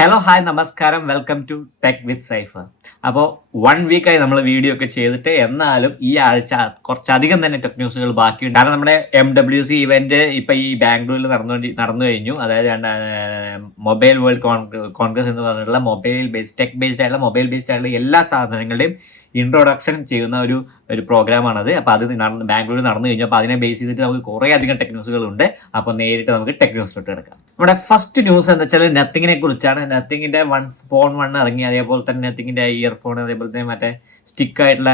Hello hi നമസ്കാരം welcome to tech with Cipher. അപ്പോൾ 1 വീക്കായി നമ്മൾ വീഡിയോ ഒക്കെ ചെയ്തിട്ട് എന്നാലും ഈ ആഴ്ച കുറച്ചധികം തന്നെ ടെക് ന്യൂസുകൾ ബാക്കിയുണ്ട്. കാരണം നമ്മുടെ MWC ഇവന്റ് ഇപ്പൊ ഈ ബാംഗ്ലൂരിൽ നടന്നു കഴിഞ്ഞു. അതായത് മൊബൈൽ വേൾഡ് കോൺഗ്രസ് എന്ന് പറഞ്ഞിട്ടുള്ള മൊബൈൽ ബേസ്ഡ് ടെക് ബേസ്ഡ് ആയിട്ടുള്ള മൊബൈൽ ബേസ്ഡ് ആയിട്ടുള്ള എല്ലാ സാധനങ്ങളുടെയും ഇൻട്രൊഡക്ഷൻ ചെയ്യുന്ന ഒരു പ്രോഗ്രാമാണത്. അപ്പോൾ അത് ബാംഗ്ലൂരിൽ നടന്നു കഴിഞ്ഞു. അപ്പോൾ അതിനെ ബേസ് ചെയ്തിട്ട് നമുക്ക് കുറേ അധികം ടെക് ന്യൂസുകളുണ്ട്. അപ്പോൾ നേരിട്ട് നമുക്ക് ടെക് ന്യൂസിലോട്ട് കിടക്കാം. നമ്മുടെ ഫസ്റ്റ് ന്യൂസ് എന്ന് വെച്ചാൽ നത്തിങ്ങിനെ കുറിച്ചാണ്. നത്തിങ്ങിന്റെ ഫോൺ 1 ഇറങ്ങി, അതേപോലെ തന്നെ നത്തിങ്ങിന്റെ ഇയർഫോൺ, അതേപോലെ തന്നെ മറ്റേ സ്റ്റിക്ക് ആയിട്ടുള്ള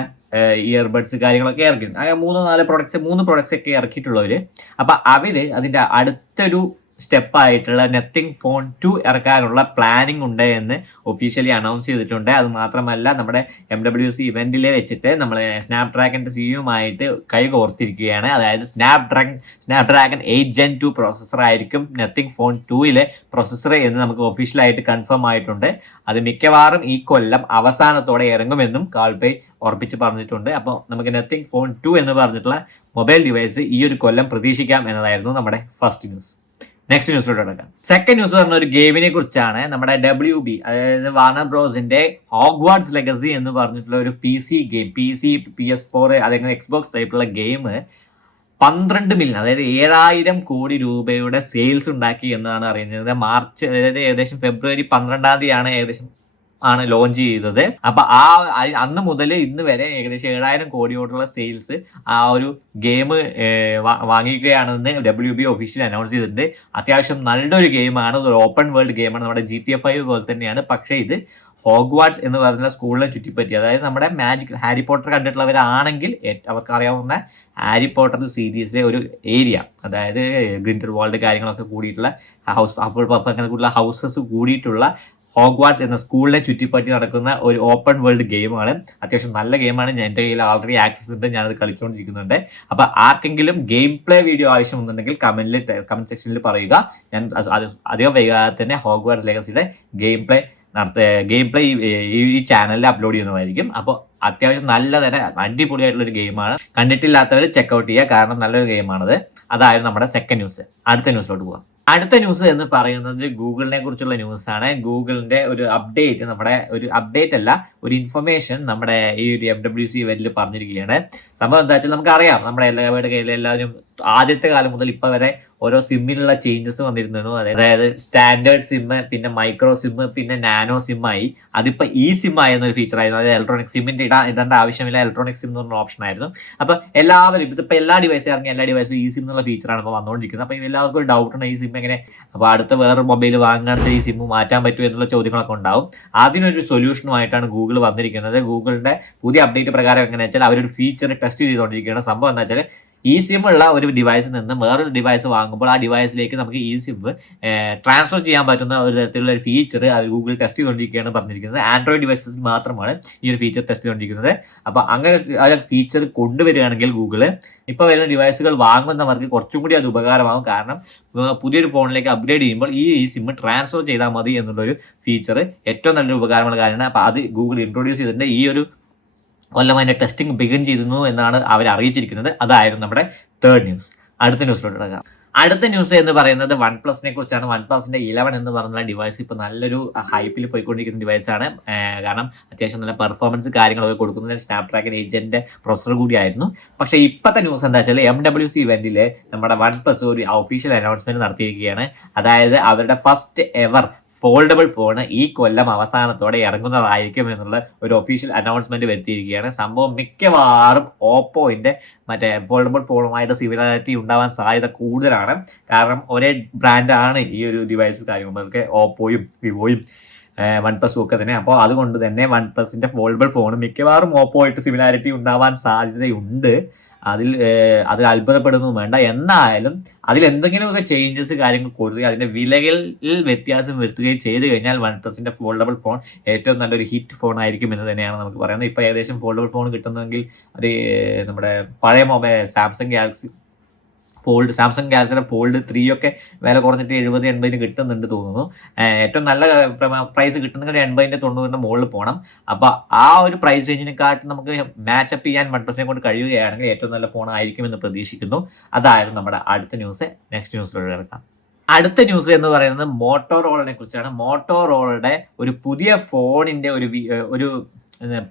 ഇയർബഡ്സ് കാര്യങ്ങളൊക്കെ ഇറക്കി. അങ്ങനെ 3 പ്രൊഡക്ട്സ് ഒക്കെ ഇറക്കിയിട്ടുള്ളവര്. അപ്പൊ അവര് അതിന്റെ അടുത്തൊരു സ്റ്റെപ്പായിട്ടുള്ള നത്തിങ് ഫോൺ 2 ഇറക്കാനുള്ള പ്ലാനിങ് ഉണ്ട് എന്ന് ഒഫീഷ്യലി അനൗൺസ് ചെയ്തിട്ടുണ്ട്. അത് മാത്രമല്ല നമ്മുടെ MWC ഇവന്റിൽ വെച്ചിട്ട് നമ്മൾ സ്നാപ്ഡ്രാഗന്റെ സിയുമായിട്ട് കൈ കോർത്തിരിക്കുകയാണ്. അതായത് സ്നാപ്ഡ്രാഗൺ 8 Gen 2 പ്രോസസ്സർ ആയിരിക്കും നത്തിങ് ഫോൺ 2 പ്രോസസ്സർ എന്ന് നമുക്ക് ഒഫീഷ്യലായിട്ട് കൺഫേം ആയിട്ടുണ്ട്. അത് മിക്കവാറും ഈ കൊല്ലം അവസാനത്തോടെ ഇറങ്ങുമെന്നും കാൾപേ ഉറപ്പിച്ച് പറഞ്ഞിട്ടുണ്ട്. അപ്പോൾ നമുക്ക് നത്തിങ് ഫോൺ 2 എന്ന് പറഞ്ഞിട്ടുള്ള മൊബൈൽ ഡിവൈസ് ഈ ഒരു കൊല്ലം പ്രതീക്ഷിക്കാം എന്നതായിരുന്നു നമ്മുടെ ഫസ്റ്റ് ന്യൂസ്. നെക്സ്റ്റ് ന്യൂസിലോട്ട് കിടക്കാം. സെക്കൻഡ് ന്യൂസ് പറഞ്ഞ ഒരു ഗെയിമിനെ കുറിച്ചാണ്. നമ്മുടെ WB അതായത് വാർണർ ബ്രോസിന്റെ ഹോഗ്വാർട്സ് ലെഗസി എന്ന് പറഞ്ഞിട്ടുള്ള ഒരു PC ഗെയിം, PC PS4 അല്ലെങ്കിൽ എക്സ്ബോക്സ് ടൈപ്പുള്ള ഗെയിം 12 മില്യൺ അതായത് 7,000 കോടി രൂപയുടെ സെയിൽസ് ഉണ്ടാക്കി എന്നാണ് അറിയുന്നത്. മാർച്ച് അതായത് ഏകദേശം ഫെബ്രുവരി 12 ഏകദേശം ആണ് ലോഞ്ച് ചെയ്തത്. അപ്പൊ അന്ന് മുതൽ ഇന്ന് വരെ ഏകദേശം 7,000 കോടിയോടുള്ള സെയിൽസ് ആ ഒരു ഗെയിം വാങ്ങിക്കുകയാണെന്ന് WB ഒഫീഷ്യലി അനൗൺസ് ചെയ്തിട്ടുണ്ട്. അത്യാവശ്യം നല്ലൊരു ഗെയിമാണ്, ഒരു ഓപ്പൺ വേൾഡ് ഗെയിമാണ്. നമ്മുടെ GTA 5 പോലെ തന്നെയാണ്. പക്ഷേ ഇത് ഹോഗ്വാർട്സ് എന്ന് പറയുന്ന സ്കൂളിനെ ചുറ്റിപ്പറ്റി, അതായത് നമ്മുടെ ഹാരി പോട്ടർ കണ്ടിട്ടുള്ളവരാണെങ്കിൽ അവർക്ക് അറിയാവുന്ന ഹാരി പോട്ടർ സീരീസിലെ ഒരു ഏരിയ, അതായത് ഗ്രിൻഡർ വാൾഡ് കാര്യങ്ങളൊക്കെ കൂടിയിട്ടുള്ള ഹൗസസ് കൂടിയിട്ടുള്ള ഹോഗ്വാർട്സ് എന്ന സ്കൂളിനെ ചുറ്റിപ്പറ്റി നടക്കുന്ന ഒരു ഓപ്പൺ വേൾഡ് ഗെയിമാണ്. അത്യാവശ്യം നല്ല ഗെയിമാണ്. എൻ്റെ കയ്യിൽ ആൾറെഡി ആക്സസ് ഉണ്ട്, ഞാനത് കളിച്ചുകൊണ്ടിരിക്കുന്നുണ്ട്. അപ്പോൾ ആർക്കെങ്കിലും ഗെയിം പ്ലേ വീഡിയോ ആവശ്യമുണ്ടെങ്കിൽ കമന്റ് സെക്ഷനിൽ പറയുക. ഞാൻ അധികം വൈകാതെ തന്നെ ഹോഗ്വാർട്സ് ലെഗസിയുടെ ഗെയിം പ്ലേ ഈ ചാനലിൽ അപ്ലോഡ് ചെയ്യുന്നതായിരിക്കും. അപ്പോൾ അത്യാവശ്യം നല്ല തരം അടിപൊളിയായിട്ടുള്ളൊരു ഗെയിമാണ്. കണ്ടിട്ടില്ലാത്തവർ ചെക്കൗട്ട് ചെയ്യുക, കാരണം നല്ലൊരു ഗെയിമാണത്. അതായിരുന്നു നമ്മുടെ സെക്കൻഡ് ന്യൂസ്. അടുത്ത ന്യൂസിലോട്ട് പോകാം. അടുത്ത ന്യൂസ് എന്ന് പറയുന്നത് ഗൂഗിളിനെ കുറിച്ചുള്ള ന്യൂസാണ്. ഗൂഗിളിന്റെ ഒരു അപ്ഡേറ്റ്, നമ്മുടെ ഒരു അപ്ഡേറ്റ് അല്ല, ഒരു ഇൻഫർമേഷൻ നമ്മുടെ ഈ ഒരു MWC ഇവന്റിൽ പറഞ്ഞിരിക്കുകയാണ്. സംഭവം എന്താ വെച്ചാൽ നമുക്കറിയാം, നമ്മുടെ എല്ലാവരുടെ കയ്യിൽ എല്ലാവരും ആദ്യത്തെ കാലം മുതൽ ഇപ്പൊ വരെ ഓരോ സിമ്മിലുള്ള ചേഞ്ചസ് വന്നിരുന്നു. അതായത് സ്റ്റാൻഡേർഡ് സിം, പിന്നെ മൈക്രോ സിം, പിന്നെ നാനോ സിം ആയി. അതിപ്പോ eSIM ആയെന്നൊരു ഫീച്ചർ ആയിരുന്നു. അതായത് ഇലക്ട്രോണിക് സിമ്മിന്റെ ഇടേണ്ട ആവശ്യമില്ല, ഇലക്ട്രോണിക് സിം എന്ന് പറഞ്ഞ ഓപ്ഷൻ ആയിരുന്നു. അപ്പൊ എല്ലാവരും ഇതിപ്പോ എല്ലാ ഡിവൈസും ഇറങ്ങിയ എല്ലാ ഡിവൈസിലും eSIM എന്നുള്ള ഫീച്ചറാണ് ഇപ്പോൾ വന്നുകൊണ്ടിരിക്കുന്നത്. അപ്പൊ എല്ലാവർക്കും ഒരു ഡൗട്ട് ഉണ്ട്, ഈ സിം എങ്ങനെ അപ്പൊ അടുത്ത വേറെ മൊബൈൽ വാങ്ങാത്ത ഈ സിം മാറ്റാൻ പറ്റുമോ എന്നുള്ള ചോദ്യങ്ങളൊക്കെ ഉണ്ടാവും. അതിനൊരു സൊല്യൂഷനുമായിട്ടാണ് ഗൂഗിൾ വന്നിരിക്കുന്നത്. ഗൂഗിളിന്റെ പുതിയ അപ്ഡേറ്റ് പ്രകാരം എങ്ങനെയാ വെച്ചാൽ അവരൊരു ഫീച്ചർ ടെസ്റ്റ് ചെയ്തുകൊണ്ടിരിക്കുകയാണ്. സംഭവം എന്താ വെച്ചാൽ eSIM ഉള്ള ഒരു ഡിവൈസിൽ നിന്ന് വേറൊരു ഡിവൈസ് വാങ്ങുമ്പോൾ ആ ഡിവൈസിലേക്ക് നമുക്ക് eSIM ട്രാൻസ്ഫർ ചെയ്യാൻ പറ്റുന്ന ഒരു തരത്തിലുള്ള ഒരു ഫീച്ചർ അത് ഗൂഗിൾ ടെസ്റ്റ് ചെയ്തുകൊണ്ടിരിക്കുകയാണ് പറഞ്ഞിരിക്കുന്നത്. ആൻഡ്രോയിഡ് ഡിവൈസസിൽ മാത്രമാണ് ഈ ഒരു ഫീച്ചർ ടെസ്റ്റ് ചെയ്തുകൊണ്ടിരിക്കുന്നത്. അപ്പോൾ അങ്ങനെ ഒരു ഫീച്ചർ കൊണ്ടുവരികയാണെങ്കിൽ ഗൂഗിൾ ഇപ്പോൾ വരുന്ന ഡിവൈസുകൾ വാങ്ങുന്നവർക്ക് കുറച്ചും കൂടി അത് ഉപകാരമാകും. കാരണം പുതിയൊരു ഫോണിലേക്ക് അപ്ഗ്രേഡ് ചെയ്യുമ്പോൾ ഈ സിം ട്രാൻസ്ഫർ ചെയ്താൽ മതി എന്നുള്ളൊരു ഫീച്ചർ ഏറ്റവും നല്ലൊരു ഉപകാരമുള്ള കാര്യമാണ്. അപ്പോൾ അത് ഗൂഗിൾ ഇൻട്രൊഡ്യൂസ് ചെയ്തിട്ടുണ്ട്. ഈ ഒരു കൊല്ലം അതിന്റെ ടെസ്റ്റിംഗ് ബിഗിൻ ചെയ്തിരുന്നു എന്നാണ് അവർ അറിയിച്ചിരിക്കുന്നത്. അതായിരുന്നു നമ്മുടെ തേർഡ് ന്യൂസ്. അടുത്ത ന്യൂസിലോട്ട് കിടക്കാം. അടുത്ത ന്യൂസ് എന്ന് പറയുന്നത് OnePlusനെ കുറിച്ചാണ്. OnePlusന്റെ 11 എന്ന് പറഞ്ഞ ഡിവൈസ് ഇപ്പോൾ നല്ലൊരു ഹൈപ്പിൽ പോയിക്കൊണ്ടിരിക്കുന്ന ഡിവൈസാണ്. കാരണം അത്യാവശ്യം നല്ല പെർഫോമൻസ് കാര്യങ്ങളൊക്കെ കൊടുക്കുന്നത് സ്നാപ്ഡ്രാഗൺ 8 Gen പ്രൊസസർ കൂടിയായിരുന്നു. പക്ഷേ ഇപ്പോഴത്തെ ന്യൂസ് എന്താ വെച്ചാൽ MWC ഇവന്റിൽ നമ്മുടെ OnePlus ഒരു ഒഫീഷ്യൽ അനൗൺസ്മെന്റ് നടത്തിയിരിക്കുകയാണ്. അതായത് അവരുടെ ഫസ്റ്റ് എവർ ഫോൾഡബിൾ ഫോൺ ഈ കൊല്ലം അവസാനത്തോടെ ഇറങ്ങുന്നതായിരിക്കും എന്നുള്ള ഒരു ഒഫീഷ്യൽ അനൗൺസ്മെന്റ് വരുത്തിയിരിക്കുകയാണ്. സംഭവം മിക്കവാറും ഓപ്പോന്റെ മറ്റേ ഫോൾഡബിൾ ഫോണുമായിട്ട് സിമിലാരിറ്റി ഉണ്ടാവാൻ സാധ്യത കൂടുതലാണ്. കാരണം ഒരേ ബ്രാൻഡാണ് ഈ ഒരു ഡിവൈസ് കാര്യങ്ങളൊക്കെ, ഓപ്പോയും വിവോയും OnePlus ഒക്കെ തന്നെ. അപ്പോൾ അതുകൊണ്ട് തന്നെ OnePlusന്റെ ഫോൾഡബിൾ ഫോൺ മിക്കവാറും ഓപ്പോ ആയിട്ട് സിമിലാരിറ്റി ഉണ്ടാവാൻ സാധ്യതയുണ്ട്. അതിൽ അത്ഭുതപ്പെടുന്നു വേണ്ട. എന്നായാലും അതിൽ എന്തെങ്കിലുമൊക്കെ ചേഞ്ചസ് കാര്യങ്ങൾ കൊടുക്കുകയും അതിന്റെ വിലകളിൽ വ്യത്യാസം വരുത്തുകയും ചെയ്തു കഴിഞ്ഞാൽ OnePlusന്റെ ഫോൾഡബിൾ ഫോൺ ഏറ്റവും നല്ലൊരു ഹിറ്റ് ഫോൺ ആയിരിക്കും എന്ന് തന്നെയാണ് നമുക്ക് പറയുന്നത്. ഇപ്പൊ ഏകദേശം ഫോൾഡബിൾ ഫോൺ കിട്ടുന്നതെങ്കിൽ അത് നമ്മുടെ പഴയ മൊബൈൽ സാംസങ് ഗാലക്സിയുടെ ഫോൾഡ് 3 ഒക്കെ വില കുറഞ്ഞിട്ട് 70-80 കിട്ടുന്നുണ്ട് തോന്നുന്നു. ഏറ്റവും നല്ല പ്രൈസ് കിട്ടുന്നെങ്കിൽ 80-90 മുകളിൽ പോകണം. അപ്പോൾ ആ ഒരു പ്രൈസ് റേഞ്ചിനെക്കാട്ടും നമുക്ക് മാച്ചപ്പ് ചെയ്യാൻ OnePlusനെ കൊണ്ട് കഴിയുകയാണെങ്കിൽ ഏറ്റവും നല്ല ഫോൺ ആയിരിക്കും എന്ന് പ്രതീക്ഷിക്കുന്നു. അതായിരുന്നു നമ്മുടെ അടുത്ത ന്യൂസ്. നെക്സ്റ്റ് ന്യൂസിലോട്ട് കിടക്കാം. അടുത്ത ന്യൂസ് എന്ന് പറയുന്നത് മോട്ടോറോളനെ കുറിച്ചാണ്. മോട്ടോറോളയുടെ ഒരു പുതിയ ഫോണിന്റെ ഒരു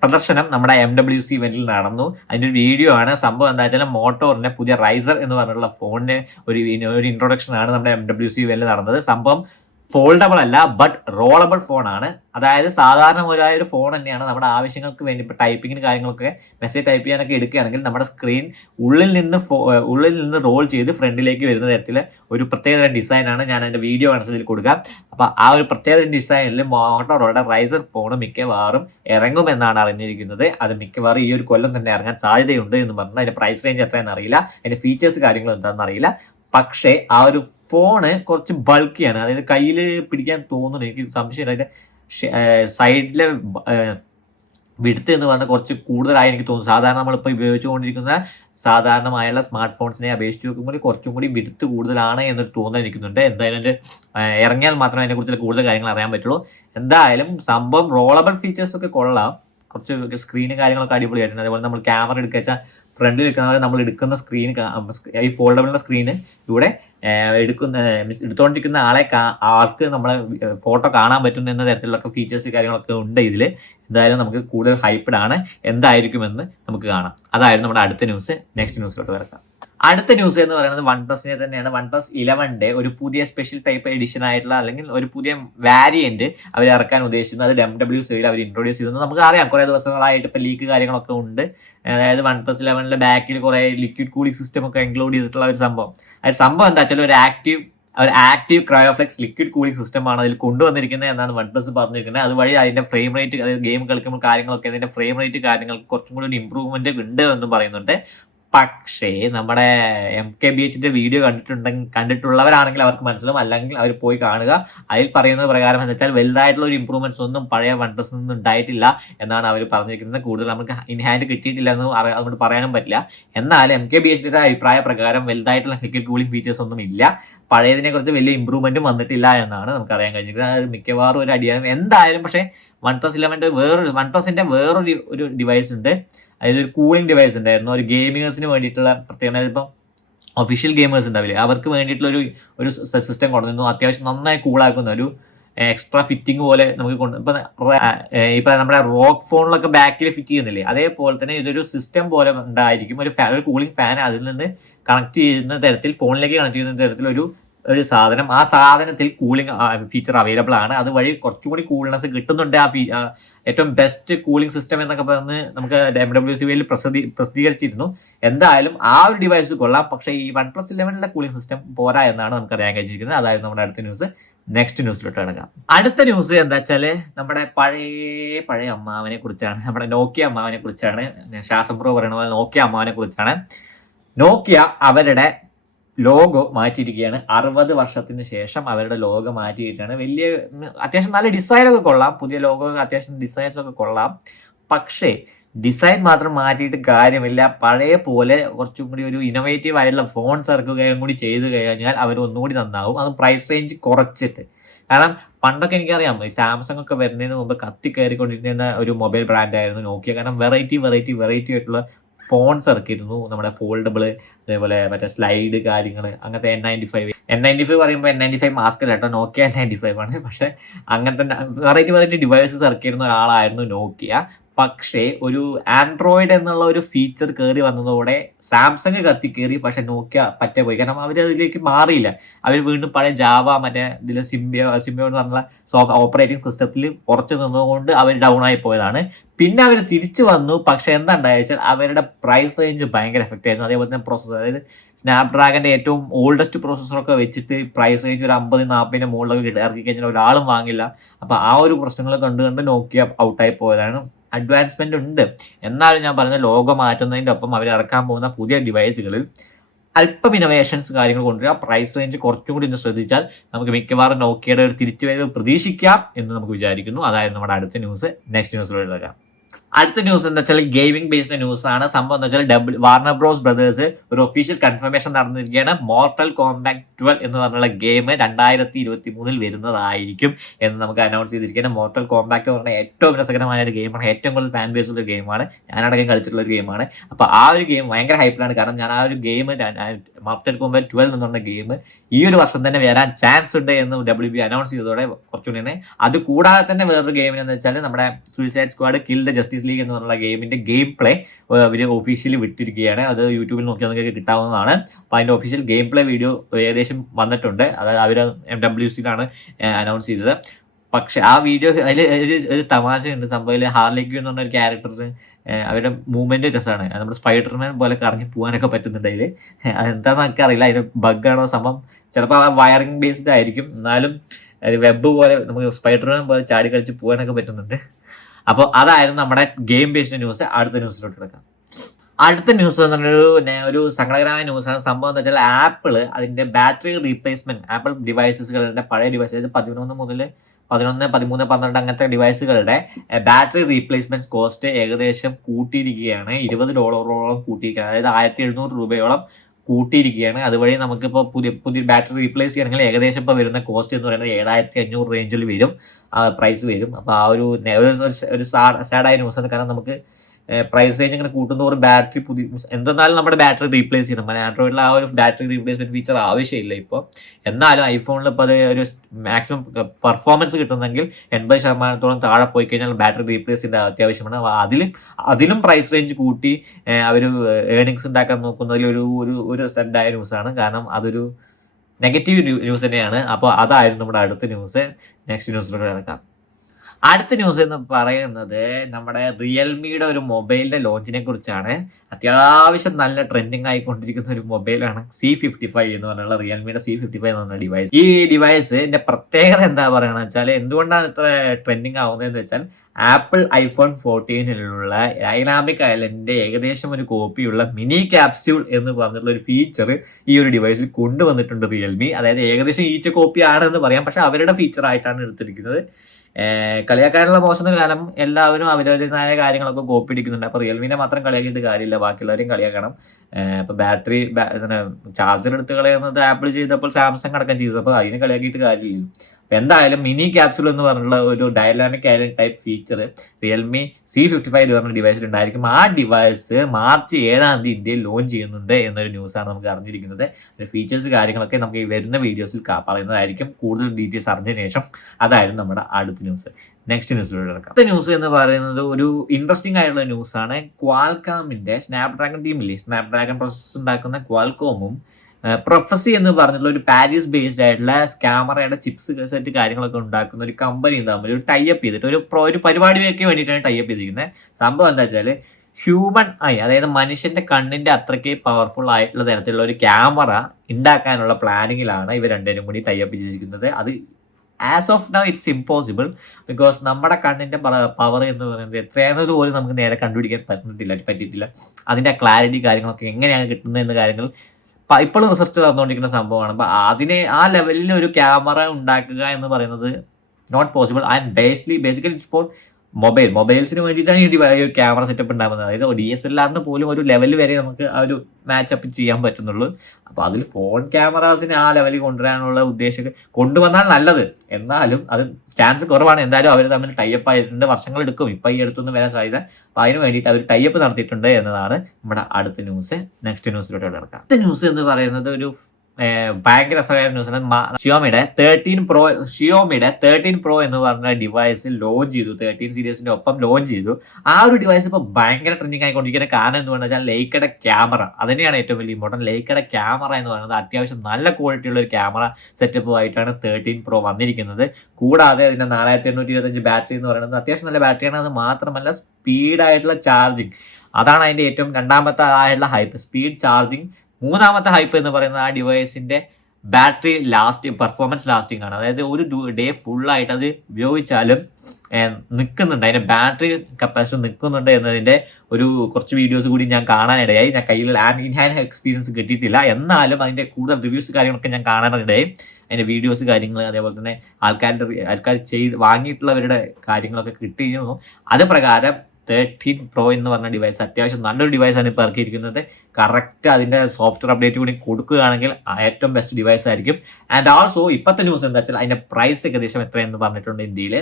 പ്രദർശനം നമ്മുടെ MWC ഇവന്റിൽ നടന്നു. അതിന്റെ ഒരു വീഡിയോ ആണ്. സംഭവം എന്താ വെച്ചാൽ മോട്ടോറിന്റെ പുതിയ റൈസർ എന്ന് പറഞ്ഞിട്ടുള്ള ഫോണിന്റെ ഒരു ഇൻട്രൊഡക്ഷൻ ആണ് നമ്മുടെ MWC ഇവന്റിൽ നടന്നത്. സംഭവം ഫോൾഡബിൾ അല്ല, ബട്ട് റോളബിൾ ഫോണാണ്. അതായത് സാധാരണ ഒരു ഫോൺ തന്നെയാണ്. നമ്മുടെ ആവശ്യങ്ങൾക്ക് വേണ്ടി ഇപ്പോൾ ടൈപ്പിങ്ങിന് കാര്യങ്ങളൊക്കെ മെസ്സേജ് ടൈപ്പ് ചെയ്യാനൊക്കെ എടുക്കുകയാണെങ്കിൽ നമ്മുടെ സ്ക്രീൻ ഉള്ളിൽ നിന്ന് റോൾ ചെയ്ത് ഫ്രണ്ടിലേക്ക് വരുന്ന തരത്തിൽ ഒരു പ്രത്യേകതരം ഡിസൈനാണ്. ഞാൻ അതിൻ്റെ വീഡിയോ കാണിച്ചതിൽ കൊടുക്കാം. അപ്പോൾ ആ ഒരു പ്രത്യേക ഡിസൈനിൽ മോട്ടോറോളയുടെ റൈസർ ഫോൺ മിക്കവാറും ഇറങ്ങുമെന്നാണ് അറിഞ്ഞിരിക്കുന്നത്. അത് മിക്കവാറും ഈ ഒരു കൊല്ലം തന്നെ ഇറങ്ങാൻ സാധ്യതയുണ്ട് എന്ന് പറഞ്ഞാൽ അതിൻ്റെ പ്രൈസ് റേഞ്ച് എത്രയെന്ന് അറിയില്ല, അതിൻ്റെ ഫീച്ചേഴ്സ് കാര്യങ്ങളും എന്താണെന്ന് അറിയില്ല. പക്ഷേ ആ ഒരു ഫോണ് കുറച്ച് ബൾക്കിയാണ്. അതായത് കയ്യിൽ പിടിക്കാൻ തോന്നുന്നു, എനിക്ക് സംശയമില്ല. അതിൻ്റെ സൈഡിലെ വിഡ്ത്ത് എന്ന് പറഞ്ഞാൽ കുറച്ച് കൂടുതലായി എനിക്ക് തോന്നുന്നു. സാധാരണ നമ്മളിപ്പോൾ ഉപയോഗിച്ചുകൊണ്ടിരിക്കുന്ന സാധാരണമായുള്ള സ്മാർട്ട് ഫോൺസിനെ അപേക്ഷിച്ച് നോക്കുമ്പോൾ കുറച്ചും കൂടി വിഡ്ത്ത് കൂടുതലാണ് എന്നൊരു തോന്നൽ എനിക്കുന്നുണ്ട്. എന്തായാലും അതിൻ്റെ ഇറങ്ങിയാൽ മാത്രമേ അതിനെക്കുറിച്ച് കൂടുതൽ കാര്യങ്ങൾ അറിയാൻ പറ്റുള്ളൂ. എന്തായാലും സംഭവം റോളബിൾ ഫീച്ചേഴ്സൊക്കെ കൊള്ളാം. കുറച്ച് സ്ക്രീന് കാര്യങ്ങളൊക്കെ അടിപൊളിയായിട്ടുണ്ട്. അതേപോലെ നമ്മൾ ക്യാമറ എടുക്കുക വെച്ചാൽ ഫ്രണ്ടിൽ വെക്കുന്നവരെ നമ്മൾ എടുക്കുന്ന സ്ക്രീൻ, ഈ ഫോൾഡബിളിൻ്റെ സ്ക്രീന് ഇവിടെ എടുത്തുകൊണ്ടിരിക്കുന്ന ആൾക്ക് നമ്മളെ ഫോട്ടോ കാണാൻ പറ്റുന്ന എന്ന തരത്തിലുള്ള ഫീച്ചേഴ്സ് കാര്യങ്ങളൊക്കെ ഉണ്ട് ഇതിൽ. എന്തായാലും നമുക്ക് കൂടുതൽ ഹൈപ്ഡ് ആണ്. എന്തായിരിക്കുമെന്ന് നമുക്ക് കാണാം. അതായിരുന്നു നമ്മുടെ അടുത്ത ന്യൂസ്. നെക്സ്റ്റ് ന്യൂസിലോട്ട് വരക്കാം. അടുത്ത ന്യൂസ് എന്ന് പറയുന്നത് OnePlusനെ തന്നെയാണ്. OnePlus 11 ഒരു പുതിയ സ്പെഷ്യൽ ടൈപ്പ് എഡിഷൻ ആയിട്ടുള്ള അല്ലെങ്കിൽ ഒരു പുതിയ വാരിയന്റ് അവർ ഇറക്കാൻ ഉദ്ദേശിക്കുന്നത്. അത് MWCയിൽ അവർ ഇൻട്രൊഡ്യൂസ് ചെയ്തെന്ന് നമുക്ക് അറിയാം. കുറേ ദിവസങ്ങളായിട്ട് ഇപ്പോൾ ലീക്ക് കാര്യങ്ങളൊക്കെ ഉണ്ട്. അതായത് OnePlus 11 ബാക്കിൽ കുറേ ലിക്വിഡ് കൂളിംഗ് സിസ്റ്റം ഒക്കെ ഇൻക്ലൂഡ് ചെയ്തിട്ടുള്ള ഒരു സംഭവം. സംഭവം എന്താ വെച്ചാൽ ഒരു ആക്റ്റീവ് ക്രയോഫ്ലെക്സ് ലിക്വിഡ് കൂളിംഗ് സിസ്റ്റമാണ് അതിൽ കൊണ്ടുവന്നിരിക്കുന്നത് എന്നാണ് OnePlus പറഞ്ഞിരിക്കുന്നത്. അതുവഴി അതിന്റെ ഫ്രെയിം റേറ്റ്, അതായത് ഗെയിം കളിക്കുമ്പോൾ കാര്യങ്ങളൊക്കെ അതിന്റെ ഫ്രെയിം റേറ്റ് കാര്യങ്ങൾക്ക് കുറച്ചും കൂടി ഒരു ഇമ്പ്രൂവ്മെന്റ് ഉണ്ട് എന്നും പറയുന്നുണ്ട്. പക്ഷേ നമ്മുടെ MKBHന്റെ വീഡിയോ കണ്ടിട്ടുള്ളവരാണെങ്കിൽ അവർക്ക് മനസ്സിലാവും, അല്ലെങ്കിൽ അവർ പോയി കാണുക. അതിൽ പറയുന്നത് പ്രകാരം എന്ന് വെച്ചാൽ വലുതായിട്ടുള്ള ഒരു ഇമ്പ്രൂവ്മെന്റ്സ് ഒന്നും പഴയ OnePlus നിന്നും ഉണ്ടായിട്ടില്ല എന്നാണ് അവർ പറഞ്ഞിരിക്കുന്നത്. കൂടുതൽ നമുക്ക് ഇൻ ഹാൻഡ് കിട്ടിയിട്ടില്ല എന്ന് അതുകൊണ്ട് പറയാനും പറ്റില്ല. എന്നാൽ MKBHന്റെ അഭിപ്രായ പ്രകാരം വലുതായിട്ടുള്ള ലിക്വിഡ് കൂളിംഗ് ഫീച്ചേഴ്സ് ഒന്നും ഇല്ല. പഴയതിനെ കുറിച്ച് വലിയ ഇമ്പ്രൂവ്മെന്റും വന്നിട്ടില്ല എന്നാണ് നമുക്ക് അറിയാൻ കഴിഞ്ഞിരിക്കുന്നത്. അത് മിക്കവാറും ഒരു അടിയാണ്. എന്തായാലും പക്ഷേ OnePlus 11 OnePlusന്റെ വേറൊരു ഡിവൈസ് ഉണ്ട്. അതായത് ഒരു കൂളിംഗ് ഡിവൈസ് ഉണ്ടായിരുന്നു. ഒരു ഗെയിമേഴ്സിന് വേണ്ടിയിട്ടുള്ള പ്രത്യേകത. ഇപ്പം ഒഫീഷ്യൽ ഗെയിമേഴ്സ് ഉണ്ടാവില്ലേ, അവർക്ക് വേണ്ടിയിട്ടുള്ള ഒരു സിസ്റ്റം കൊണ്ടുവന്നു. അത്യാവശ്യം നന്നായി കൂളാക്കുന്ന ഒരു എക്സ്ട്രാ ഫിറ്റിംഗ് പോലെ നമുക്ക് ഇപ്പൊ നമ്മുടെ റോക്ക് ഫോണിലൊക്കെ ബാക്കിൽ ഫിറ്റ് ചെയ്യുന്നില്ലേ, അതേപോലെ തന്നെ ഇതൊരു സിസ്റ്റം പോലെ ഉണ്ടായിരിക്കും. ഒരു കൂളിംഗ് ഫാൻ അതിൽ നിന്ന് കണക്ട് ചെയ്യുന്ന തരത്തിൽ, ഫോണിലേക്ക് കണക്ട് ചെയ്യുന്ന തരത്തിൽ ഒരു സാധനം. ആ സാധനത്തിൽ കൂളിംഗ് ഫീച്ചർ അവൈലബിൾ ആണ്. അതുവഴി കുറച്ചുകൂടി കൂൾനെസ് കിട്ടുന്നുണ്ട്. ഏറ്റവും ബെസ്റ്റ് കൂളിംഗ് സിസ്റ്റം എന്നൊക്കെ പറഞ്ഞ് നമുക്ക് MWCയിൽ പ്രസിദ്ധീകരിച്ചിരുന്നു. എന്തായാലും ആ ഒരു ഡിവൈസ് കൊള്ളാം. പക്ഷേ ഈ OnePlus 11 കൂളിംഗ് സിസ്റ്റം പോരാ എന്നാണ് നമുക്ക് അറിയാൻ കഴിഞ്ഞിരിക്കുന്നത്. അതായത് നമ്മുടെ അടുത്ത ന്യൂസ്. നെക്സ്റ്റ് ന്യൂസിലോട്ട് കിടക്കാം. അടുത്ത ന്യൂസ് എന്താ വെച്ചാല് നമ്മുടെ പഴയ അമ്മാവനെ കുറിച്ചാണ്. നമ്മുടെ നോക്കിയ അമ്മാവനെ കുറിച്ചാണ്. ശാസം പ്രോ പറയുന്ന പോലെ നോക്കിയ അമ്മാവനെ കുറിച്ചാണ്. നോക്കിയ അവരുടെ ലോഗോ മാറ്റിയിരിക്കുകയാണ്. 60 വർഷത്തിന് ശേഷം അവരുടെ ലോഗോ മാറ്റിയിട്ടാണ്. അത്യാവശ്യം നല്ല ഡിസൈനൊക്കെ കൊള്ളാം. പുതിയ ലോഗോ അത്യാവശ്യം ഡിസൈൻസ് ഒക്കെ കൊള്ളാം. പക്ഷേ ഡിസൈൻ മാത്രം മാറ്റിയിട്ട് കാര്യമില്ല. പഴയ പോലെ കുറച്ചും കൂടി ഒരു ഇന്നോവേറ്റീവ് ആയിട്ടുള്ള ഫോൺസ് ഇറക്കുകയും കൂടി ചെയ്ത് കഴിഞ്ഞാൽ അവർ ഒന്നുകൂടി നന്നാവും. അത് പ്രൈസ് റേഞ്ച് കുറച്ചിട്ട്. കാരണം പണ്ടൊക്കെ എനിക്കറിയാം, ഈ സാംസങ് ഒക്കെ വരുന്നതിന് മുമ്പ് കത്തി കയറിക്കൊണ്ടിരുന്ന ഒരു മൊബൈൽ ബ്രാൻഡായിരുന്നു നോക്കിയ. കാരണം വെറൈറ്റി ആയിട്ടുള്ള ഫോൺസ് ഇറക്കിയിരുന്നു. നമ്മുടെ ഫോൾഡബിള്, അതേപോലെ മറ്റേ സ്ലൈഡ് കാര്യങ്ങൾ, അങ്ങനത്തെ N95 പറയുമ്പോൾ N95 മാസ്ക് അല്ല കേട്ടോ, നോക്കിയ N95 ആണ്. പക്ഷെ അങ്ങനത്തെ വെറൈറ്റി ഡിവൈസസ് ഇറക്കിയിരുന്ന ഒരാളായിരുന്നു നോക്കിയ. പക്ഷേ ഒരു ആൻഡ്രോയിഡ് എന്നുള്ള ഒരു ഫീച്ചർ കയറി വന്നതോടെ സാംസങ് കയറി. പക്ഷെ നോക്കിയ പറ്റേ പോയി. കാരണം അവർ അതിലേക്ക് മാറിയില്ല. അവർ വീണ്ടും പഴയ ജാവ, മറ്റേ ഇതിൽ സിംബിയോ എന്ന് പറഞ്ഞുള്ള ഓപ്പറേറ്റിംഗ് സിസ്റ്റത്തിൽ ഉറച്ചു നിന്നതുകൊണ്ട് അവർ ഡൗൺ ആയി പോയതാണ്. പിന്നെ അവർ തിരിച്ചു വന്നു. പക്ഷെ എന്താ ഉണ്ടായെന്ന് വെച്ചാൽ അവരുടെ പ്രൈസ് റേഞ്ച് ഭയങ്കര എഫക്റ്റ് ആയിരുന്നു. അതേപോലെ തന്നെ പ്രോസസ്സർ, അതായത് സ്നാപ്ഡ്രാഗന്റെ ഏറ്റവും ഓൾഡസ്റ്റ് പ്രോസസ്സറൊക്കെ വെച്ചിട്ട് പ്രൈസ് റേഞ്ച് ഒരു 50-40 മുകളിലൊക്കെ ഇറക്കി കഴിഞ്ഞാൽ ഒരാളും വാങ്ങില്ല. അപ്പൊ ആ ഒരു പ്രശ്നങ്ങൾ കണ്ടുകൊണ്ട് നോക്കിയ ഔട്ടായി പോയതാണ്. അഡ്വാൻസ്മെന്റ് ഉണ്ട്. എന്നാലും ഞാൻ പറഞ്ഞ ലോഗോ മാറ്റുന്നതിൻ്റെ ഒപ്പം അവർ ഇറക്കാൻ പോകുന്ന പുതിയ ഡിവൈസുകളിൽ അല്പം ഇന്നോവേഷൻസ് കാര്യങ്ങൾ കൊണ്ടുവരിക. പ്രൈസ് റേഞ്ച് കുറച്ചും കൂടി ഒന്ന് ശ്രദ്ധിച്ചാൽ നമുക്ക് മിക്കവാറും നോക്കിയുടെ ഒരു തിരിച്ചുവരവ് പ്രതീക്ഷിക്കാം എന്ന് നമുക്ക് വിചാരിക്കുന്നു. അതായത് നമ്മുടെ അടുത്ത ന്യൂസ്. നെക്സ്റ്റ് ന്യൂസിലോട്ട് വരാം. അടുത്ത ന്യൂസ് എന്താ വെച്ചാൽ ഗെയിമിംഗ് ബേസ്ഡ് ന്യൂസ് ആണ്. സംഭവം എന്താ വെച്ചാൽ വാർണർ ബ്രോസ് ബ്രദേഴ്സ് ഒരു ഒഫീഷ്യൽ കൺഫർമേഷൻ നടന്നിരിക്കുകയാണ്. മോർട്ടൽ കോംബാക്ട് 12 എന്ന് പറഞ്ഞുള്ള ഗെയിം 2023 വരുന്നതായിരിക്കും എന്ന് നമുക്ക് അനൗൺസ് ചെയ്തിരിക്കുകയാണ്. മോർട്ടൽ കോംബാക്ട് എന്ന് പറഞ്ഞാൽ ഏറ്റവും രസകരമായ ഒരു ഗെയിമാണ്. ഏറ്റവും കൂടുതൽ ഫാൻ ബേസ് ഉള്ള ഒരു ഗെയിമാണ്. ഞാനടക്കം കളിച്ചിട്ടുള്ള ഒരു ഗെയിമാണ്. അപ്പോൾ ആ ഒരു ഗെയിം ഭയങ്കര ഹൈപ്പിലാണ്. കാരണം ഞാൻ ആ ഒരു ഗെയിം മോർട്ടൽ കോംബാറ്റ് 12 എന്ന് പറഞ്ഞ ഗെയിം ഈ ഒരു വർഷം തന്നെ വരാൻ ചാൻസ് ഉണ്ട് എന്ന് WB അനൗൺസ് ചെയ്തതോടെ കുറച്ചുകൂടി തന്നെ. അത് കൂടാതെ തന്നെ വേറൊരു ഗെയിമിനെന്ന് വെച്ചാൽ നമ്മുടെ suicide squad kill the justice league എന്ന് പറഞ്ഞ ഗെയിമിന്റെ ഗെയിം പ്ലേ അവർ ഒഫീഷ്യലി വിട്ടിരിക്കുകയാണ്. അത് യൂട്യൂബിൽ നോക്കിയാൽ നിങ്ങൾക്ക് കിട്ടാവുന്നതാണ്. അപ്പോൾ അതിന്റെ ഒഫീഷ്യൽ ഗെയിം പ്ലേ വീഡിയോ ഏകദേശം വന്നിട്ടുണ്ട്. അതായത് അവർ MWCയിലാണ് അനൗൺസ് ചെയ്തത്. പക്ഷെ ആ വീഡിയോ അതിൽ ഒരു തമാശയുണ്ട്. സംഭവം ഹാർലിക്യൂ എന്ന് പറഞ്ഞ ഒരു ക്യാരക്ടറിന് അവരുടെ മൂവ്മെന്റ് രസമാണ്. നമ്മുടെ സ്പൈഡർമാൻ പോലെ കറങ്ങി പോകാനൊക്കെ പറ്റുന്നുണ്ട് അതിൽ. അതെന്താണെന്ന് എനിക്ക് അറിയില്ല, അതിന് ബഗ്ഗാണോ സംഭവം, ചിലപ്പോൾ വയറിംഗ് ബേസ്ഡ് ആയിരിക്കും. എന്നാലും വെബ് പോലെ നമുക്ക് സ്പൈഡർമാൻ പോലെ ചാടി കളിച്ച് പോകാനൊക്കെ പറ്റുന്നുണ്ട്. അപ്പോൾ അതായിരുന്നു നമ്മുടെ ഗെയിം ബേസ്ഡ് ന്യൂസ്. അടുത്ത ന്യൂസിലോട്ട് കിടക്കാം. അടുത്ത ന്യൂസ് എന്ന് പറഞ്ഞൊരു ഒരു സങ്കടകരമായ ന്യൂസാണ്. സംഭവം എന്ന് വെച്ചാൽ ആപ്പിള് അതിന്റെ ബാറ്ററി റീപ്ലേസ്മെന്റ് ആപ്പിൾ ഡിവൈസസുകളുടെ പഴയ ഡിവൈസസ് 11 മുതൽ 11, 13, 12 അങ്ങനത്തെ ഡിവൈസുകളുടെ ബാറ്ററി റീപ്ലേസ്മെന്റ് കോസ്റ്റ് ഏകദേശം കൂട്ടിയിരിക്കുകയാണ്. $20 കൂട്ടിയിരിക്കുകയാണ്. അതായത് 1700 രൂപയോളം കൂട്ടിയിരിക്കുകയാണ്. അതുവഴി നമുക്കിപ്പോൾ പുതിയ ബാറ്ററി റീപ്ലേസ് ചെയ്യണമെങ്കിൽ ഏകദേശം ഇപ്പോൾ വരുന്ന കോസ്റ്റ് എന്ന് പറയുന്നത് 7500 റേഞ്ചിൽ വരും, പ്രൈസ് വരും. അപ്പോൾ ആ ഒരു സാഡായ ന്യൂസാണ്. കാരണം നമുക്ക് പ്രൈസ് റേഞ്ച് ഇങ്ങനെ കൂട്ടുന്നതോറും ബാറ്ററി എന്തെന്നാലും നമ്മുടെ ബാറ്ററി റീപ്ലേസ് ചെയ്യണം. ആൻഡ്രോയിഡിൽ ആ ഒരു ബാറ്ററി റീപ്ലേസ്മെന്റ് ഫീച്ചർ ആവശ്യമില്ല ഇപ്പോൾ. എന്നാലും ഐഫോണിൽ ഇപ്പോൾ അത് ഒരു മാക്സിമം പെർഫോമൻസ് കിട്ടുന്നെങ്കിൽ 80% താഴെ പോയി കഴിഞ്ഞാൽ ബാറ്ററി റീപ്ലേസ് ചെയ്യേണ്ട അത്യാവശ്യമാണ്. അതിലും പ്രൈസ് റേഞ്ച് കൂട്ടി അവർ ഏർണിങ്സ് ഉണ്ടാക്കാൻ നോക്കുന്നതിൽ ഒരു സെഡായ ന്യൂസാണ്. കാരണം അതൊരു നെഗറ്റീവ് ന്യൂസ് തന്നെയാണ്. അപ്പോൾ അതായിരുന്നു നമ്മുടെ അടുത്ത ന്യൂസ്. നെക്സ്റ്റ് ന്യൂസിലോട്ട് കിടക്കാം. അടുത്ത ന്യൂസ് എന്ന് പറയുന്നത് നമ്മുടെ റിയൽമിയുടെ ഒരു മൊബൈലിന്റെ ലോഞ്ചിനെ കുറിച്ചാണ്. അത്യാവശ്യം നല്ല ട്രെൻഡിങ് ആയിക്കൊണ്ടിരിക്കുന്ന ഒരു മൊബൈലാണ് C55 എന്ന് പറഞ്ഞുള്ള റിയൽമിയുടെ C55 എന്ന് പറഞ്ഞ ഡിവൈസ്. ഈ ഡിവൈസിന്റെ പ്രത്യേകത എന്താ പറയുക വെച്ചാൽ, എന്തുകൊണ്ടാണ് ഇത്ര ട്രെൻഡിങ് ആവുന്നതെന്ന് വെച്ചാൽ, ആപ്പിൾ iPhone 14 ഡൈനാമിക് ഐലൻഡിന്റെ ഏകദേശം ഒരു കോപ്പിയുള്ള മിനി ക്യാപ്സ്യൂൾ എന്ന് പറഞ്ഞിട്ടുള്ള ഒരു ഫീച്ചർ ഈ ഒരു ഡിവൈസിൽ കൊണ്ടുവന്നിട്ടുണ്ട് റിയൽമി. അതായത് ഏകദേശം ഈച്ച കോപ്പി ആണെന്ന് പറയാം, പക്ഷെ അവരുടെ ഫീച്ചർ ആയിട്ടാണ് എടുത്തിരിക്കുന്നത്. കളിയാക്കാനുള്ള മോശം കാരണം എല്ലാവരും അവരവരുടേതായ കാര്യങ്ങളൊക്കെ കോപ്പി അടിക്കുന്നുണ്ട്. അപ്പോൾ റിയൽമിനെ മാത്രം കളിയാക്കിയിട്ട് കാര്യമില്ല, ബാക്കിയുള്ളവരെയും കളിയാക്കണം. ഇപ്പോൾ ബാറ്ററി ചാർജർ എടുത്ത് കളയുന്നത് ആപ്പിൾ ചെയ്തപ്പോൾ സാംസങ് അടക്കം ചെയ്തു. അപ്പോൾ അതിനെ കളിയാക്കിയിട്ട് കാര്യമില്ല. അപ്പോൾ എന്തായാലും മിനി ക്യാപ്സ്യൂൾ എന്ന് പറഞ്ഞിട്ടുള്ള ഒരു dynamic island type feature Realme C55 പറഞ്ഞ ഡിവൈസിൽ ഉണ്ടായിരിക്കും. ആ ഡിവൈസ് മാർച്ച് 7 ഇന്ത്യയിൽ ലോഞ്ച് ചെയ്യുന്നുണ്ട് എന്നൊരു ന്യൂസാണ് നമുക്ക് അറിഞ്ഞിരിക്കുന്നത്. ഫീച്ചേഴ്സ് കാര്യങ്ങളൊക്കെ നമുക്ക് ഈ വരുന്ന വീഡിയോസിൽ പറയുന്നതായിരിക്കും. കൂടുതൽ ഡീറ്റെയിൽസ് അറിഞ്ഞതിന് ശേഷം. അതായിരുന്നു നമ്മുടെ അടുത്ത ന്യൂസ്. നെക്സ്റ്റ് ന്യൂസിലൂടെ കിടക്കാം. അടുത്ത ന്യൂസ് എന്ന് പറയുന്നത് ഒരു ഇൻട്രസ്റ്റിംഗ് ആയിട്ടുള്ള ന്യൂസാണ്. ക്വാൽകോമിന്റെ സ്നാപ്ഡ്രാഗൺ ടീമില്ലേ, സ്നാപ്ഡ്രാഗൺ പ്രോസസ്സർ ഉണ്ടാക്കുന്ന ക്വാൽകോമും പ്രൊഫസി എന്ന് പറഞ്ഞിട്ടുള്ള ഒരു പാരീസ് ബേസ്ഡ് ആയിട്ടുള്ള ക്യാമറയുടെ ചിപ്സ് സെറ്റ് കാര്യങ്ങളൊക്കെ ഉണ്ടാക്കുന്ന ഒരു കമ്പനി തമ്മിൽ ഒരു ടൈപ്പ് ചെയ്തിട്ട് ഒരു പരിപാടിയൊക്കെ വേണ്ടിയിട്ടാണ് ടൈപ്പ് ചെയ്തിരിക്കുന്നത്. സംഭവം എന്താ വെച്ചാൽ, ഹ്യൂമൻ ഐ, അതായത് മനുഷ്യന്റെ കണ്ണിന്റെ അത്രയ്ക്ക് പവർഫുൾ ആയിട്ടുള്ള തരത്തിലുള്ള ഒരു ക്യാമറ ഉണ്ടാക്കാനുള്ള പ്ലാനിങ്ങിലാണ് ഇവർ രണ്ടുപേരും കൂടി ടൈപ്പ് ചെയ്തിരിക്കുന്നത്. അത് as of now it's impossible. Because നമ്മുടെ കണ്ണിന്റെ പവർ എന്ന് പറയുന്നത് എത്രയാണെന്ന് പോലും നമുക്ക് നേരെ കണ്ടുപിടിക്കാൻ പറ്റിയിട്ടില്ല. അതിന്റെ ക്ലാരിറ്റി കാര്യങ്ങളൊക്കെ എങ്ങനെയാണ് കിട്ടുന്നത് എന്ന കാര്യങ്ങൾ ഇപ്പോഴും റിസർച്ച് നടന്നുകൊണ്ടിരിക്കുന്ന സംഭവമാണ്. അപ്പോൾ ആ ലെവലിൽ ഒരു ക്യാമറ ഉണ്ടാക്കുക എന്ന് പറയുന്നത് not possible. And basically it's for മൊബൈൽസിന് വേണ്ടിയിട്ടാണ് ഈ ഒരു ക്യാമറ സെറ്റപ്പ് ഉണ്ടാകുന്നത്. അതായത് DSLRന് പോലും ഒരു ലെവൽ വരെ നമുക്ക് ആ ഒരു മാച്ചപ്പ് ചെയ്യാൻ പറ്റുന്നുള്ളൂ. അപ്പോൾ അതിൽ ഫോൺ ക്യാമറാസിന് ആ ലെവലിൽ കൊണ്ടുവരാനുള്ള ഉദ്ദേശം കൊണ്ടുവന്നാൽ നല്ലത്. എന്നാലും അത് ചാൻസ് കുറവാണ്. എന്തായാലും അവർ തമ്മിൽ ടൈപ്പ് ആയിട്ടുണ്ട്, വർഷങ്ങളെടുക്കും. ഇപ്പം ഈ അടുത്തൊന്നും വരാൻ സാധ്യത. അപ്പോൾ അതിന് വേണ്ടിയിട്ട് അവർ ടൈപ്പ് നടത്തിയിട്ടുണ്ട് എന്നതാണ് നമ്മുടെ അടുത്ത ന്യൂസ്. നെക്സ്റ്റ് ന്യൂസിലോട്ട് കിടക്കാം. അടുത്ത ന്യൂസ് എന്ന് പറയുന്നത് ഒരു ഭയങ്കര രസകരമായ ന്യൂസാണ്. ഷിയോമിയുടെ 13 Pro എന്ന് പറഞ്ഞ ഡിവൈസ് ലോഞ്ച് ചെയ്തു. 13 സീരീസിന്റെ ഒപ്പം ലോഞ്ച് ചെയ്തു. ആ ഒരു ഡിവൈസ് ഇപ്പോൾ ഭയങ്കര ട്രെൻഡിങ് ആയിക്കൊണ്ടിരിക്കുന്ന കാരണം എന്തുകൊണ്ടെന്ന് വെച്ചാൽ ലൈക്കയുടെ ക്യാമറ. അതന്നെയാണ് ഏറ്റവും വലിയ ഇമ്പോർട്ടൻറ്റ്. ലൈക്കയുടെ ക്യാമറ എന്ന് പറയുന്നത് അത്യാവശ്യം നല്ല ക്വാളിറ്റി ഉള്ള ഒരു ക്യാമറ സെറ്റപ്പുമായിട്ടാണ് 13 Pro വന്നിരിക്കുന്നത്. കൂടാതെ അതിന്റെ 4825 ബാറ്ററി എന്ന് പറയുന്നത് അത്യാവശ്യം നല്ല ബാറ്ററിയാണ്. അത് മാത്രമല്ല സ്പീഡായിട്ടുള്ള ചാർജിങ്, അതാണ് അതിന്റെ ഏറ്റവും രണ്ടാമത്തെ ആയിട്ടുള്ള ഹൈപ്പ്, സ്പീഡ് ചാർജിങ്. മൂന്നാമത്തെ ഹൈപ്പ് എന്ന് പറയുന്നത് ആ ഡിവൈസിന്റെ ബാറ്ററി പെർഫോമൻസ് ലാസ്റ്റിംഗ് ആണ്. അതായത് ഒരു ഡേ ഫുള്ളായിട്ട് അത് ഉപയോഗിച്ചാലും നിൽക്കുന്നുണ്ട്, അതിന്റെ ബാറ്ററി കപ്പാസിറ്റി നിൽക്കുന്നുണ്ട് എന്നതിന്റെ കുറച്ച് വീഡിയോസ് കൂടി ഞാൻ കാണാനിടയായി. ഞാൻ കയ്യിൽ ഇൻ ഹാൻഡ് എക്സ്പീരിയൻസ് കിട്ടിയിട്ടില്ല, എന്നാലും അതിന്റെ കൂടുതൽ റിവ്യൂസ് കാര്യങ്ങളൊക്കെ ഞാൻ കാണാനിടയായി. അതിന്റെ വീഡിയോസ് കാര്യങ്ങൾ, അതേപോലെ തന്നെ ആൾക്കാർ വാങ്ങിയിട്ടുള്ളവരുടെ കാര്യങ്ങളൊക്കെ കിട്ടിയിരുന്നു. അത് പ്രകാരം 13 Pro എന്ന് പറഞ്ഞ ഡിവൈസ് അത്യാവശ്യം നല്ലൊരു ഡിവൈസാണ് ഇപ്പോൾ ഇറക്കിയിരിക്കുന്നത്. കറക്റ്റ് അതിൻ്റെ സോഫ്റ്റ്വെയർ അപ്ഡേറ്റ് കൂടി കൊടുക്കുകയാണെങ്കിൽ ഏറ്റവും ബെസ്റ്റ് ഡിവൈസ് ആയിരിക്കും. ആൻഡ് ഓൾസോ ഇപ്പോഴത്തെ ന്യൂസ് എന്താ വെച്ചാൽ അതിൻ്റെ പ്രൈസ് ഏകദേശം എത്രയെന്ന് പറഞ്ഞിട്ടുണ്ട്. ഇന്ത്യയിൽ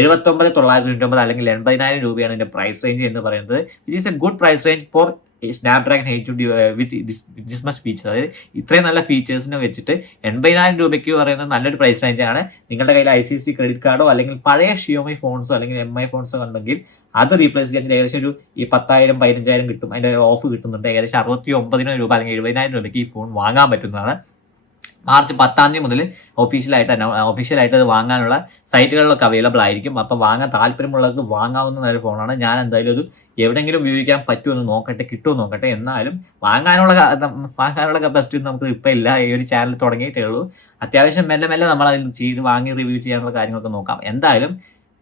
79,999 അല്ലെങ്കിൽ 80,000 രൂപയാണ് ഇതിൻ്റെ പ്രൈസ് റേഞ്ച് എന്ന് പറയുന്നത്. Which is a good price range for Snapdragon 8 with this much features, അതായത് ഇത്രയും നല്ല ഫീച്ചേഴ്സിനെ വെച്ചിട്ട് 80,000 രൂപയ്ക്ക് പറയുന്നത് നല്ലൊരു പ്രൈസ് റേഞ്ചാണ്. നിങ്ങളുടെ കയ്യിൽ ICIC ക്രെഡിറ്റ് കാർഡോ അല്ലെങ്കിൽ പഴയ ഷിയോമി ഫോൺസോ അല്ലെങ്കിൽ MI ഫോൺസോ ഉണ്ടെങ്കിൽ അത് റീപ്ലേസ് ചെയ്യാൻ ഏകദേശം ഒരു 10,000 15,000 കിട്ടും. അതിൻ്റെ ഓഫ് കിട്ടുന്നുണ്ട്. ഏകദേശം 69,000 രൂപ അല്ലെങ്കിൽ 70,000 രൂപയ്ക്ക് ഈ ഫോൺ വാങ്ങാൻ പറ്റുന്നതാണ്. മാർച്ച് 10 മുതൽ ഒഫീഷ്യലായിട്ട് അത് വാങ്ങാനുള്ള സൈറ്റുകളിലൊക്കെ അവൈലബിൾ ആയിരിക്കും. അപ്പോൾ വാങ്ങാൻ താല്പര്യമുള്ളവർക്ക് വാങ്ങാവുന്ന ഒരു ഫോണാണ്. ഞാൻ എന്തായാലും അത് എവിടെയെങ്കിലും ഉപയോഗിക്കാൻ പറ്റുമെന്ന് നോക്കട്ടെ, കിട്ടുമെന്ന് നോക്കട്ടെ. എന്നാലും വാങ്ങാനുള്ള കപ്പാസിറ്റി നമുക്ക് ഇപ്പോൾ ഇല്ല. ഈ ഒരു ചാനൽ തുടങ്ങിയിട്ടേ ഉള്ളൂ. അത്യാവശ്യം മെല്ലെ നമ്മൾ അതിന് ചെയ്ത് വാങ്ങി റിവ്യൂ ചെയ്യാനുള്ള കാര്യങ്ങളൊക്കെ നോക്കാം. എന്തായാലും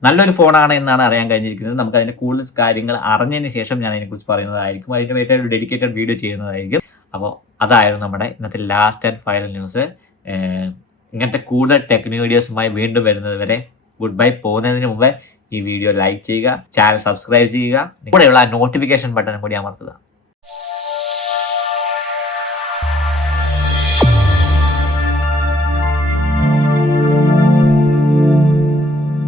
നല്ലൊരു ഫോണാണ് എന്നാണ് അറിയാൻ കഴിഞ്ഞിരിക്കുന്നത്. നമുക്ക് അതിൻ്റെ കൂടുതൽ കാര്യങ്ങൾ അറിഞ്ഞതിന് ശേഷം ഞാൻ അതിനെക്കുറിച്ച് പറയുന്നതായിരിക്കും. അതിന് വേണ്ടി ഒരു ഡെഡിക്കേറ്റഡ് വീഡിയോ ചെയ്യുന്നതായിരിക്കും. അപ്പോൾ അതായിരുന്നു നമ്മുടെ ഇന്നത്തെ ലാസ്റ്റ് ആൻഡ് ഫൈനൽ ന്യൂസ്. ഇങ്ങനത്തെ കൂടുതൽ ടെക്നിക് വീഡിയോസുമായി വീണ്ടും വരുന്നത് വരെ ഗുഡ് ബൈ. പോകുന്നതിന് മുമ്പ് ഈ വീഡിയോ ലൈക്ക് ചെയ്യുക, ചാനൽ സബ്സ്ക്രൈബ് ചെയ്യുക, കൂടെയുള്ള നോട്ടിഫിക്കേഷൻ ബട്ടൺ കൂടി അമർത്തുക.